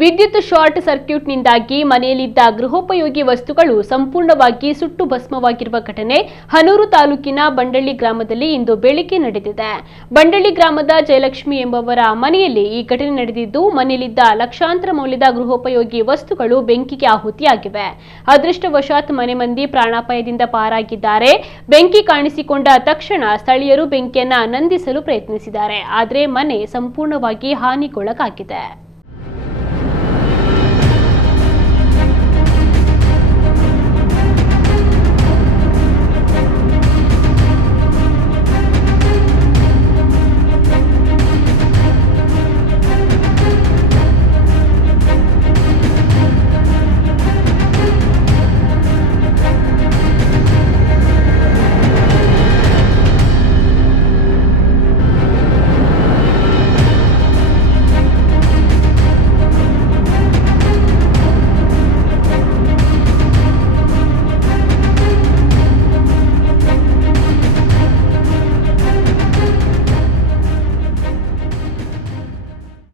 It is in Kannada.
ವಿದ್ಯುತ್ ಶಾರ್ಟ್ ಸರ್ಕ್ಯೂಟ್ನಿಂದಾಗಿ ಮನೆಯಲ್ಲಿದ್ದ ಗೃಹೋಪಯೋಗಿ ವಸ್ತುಗಳು ಸಂಪೂರ್ಣವಾಗಿ ಸುಟ್ಟು ಭಸ್ಮವಾಗಿರುವ ಘಟನೆ ಹನೂರು ತಾಲೂಕಿನ ಬಂಡಳ್ಳಿ ಗ್ರಾಮದಲ್ಲಿ ಇಂದು ಬೆಳಿಗ್ಗೆ ನಡೆದಿದೆ. ಬಂಡಳ್ಳಿ ಗ್ರಾಮದ ಜಯಲಕ್ಷ್ಮಿ ಎಂಬವರ ಮನೆಯಲ್ಲಿ ಈ ಘಟನೆ ನಡೆದಿದ್ದು, ಮನೆಯಲ್ಲಿದ್ದ ಲಕ್ಷಾಂತರ ಮೌಲ್ಯದ ಗೃಹೋಪಯೋಗಿ ವಸ್ತುಗಳು ಬೆಂಕಿಗೆ ಆಹುತಿಯಾಗಿವೆ. ಅದೃಷ್ಟವಶಾತ್ ಮನೆ ಮಂದಿ ಪ್ರಾಣಾಪಾಯದಿಂದ ಪಾರಾಗಿದ್ದಾರೆ. ಬೆಂಕಿ ಕಾಣಿಸಿಕೊಂಡ ತಕ್ಷಣ ಸ್ಥಳೀಯರು ಬೆಂಕಿಯನ್ನ ನಂದಿಸಲು ಪ್ರಯತ್ನಿಸಿದ್ದಾರೆ. ಆದರೆ ಮನೆ ಸಂಪೂರ್ಣವಾಗಿ ಹಾನಿಗೊಳಗಾಗಿದೆ.